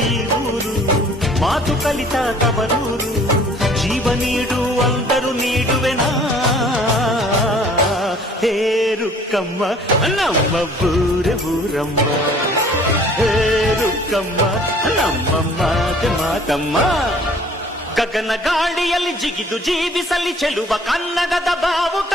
ಈ ಊರು ಮಾತು ಕಲಿತ ತವರೂರು ಜೀವ ನೀಡು ಅಂದರು ನೀಡುವೆನಾ ಹೇ ರುಕ್ಕಮ್ಮ ನಮ್ಮ ಬೂರೆ ಊರಮ್ಮ ಹೇ ರುಕ್ಕಮ್ಮ ನಮ್ಮ ಮಾತೆ ಮಾತಮ್ಮ ಗಗನ ಗಾಳಿಯಲ್ಲಿ ಜಿಗಿದು ಜೀವಿಸಲಿ ಚೆಲುವ ಕನ್ನಡದ ಬಾವುಟ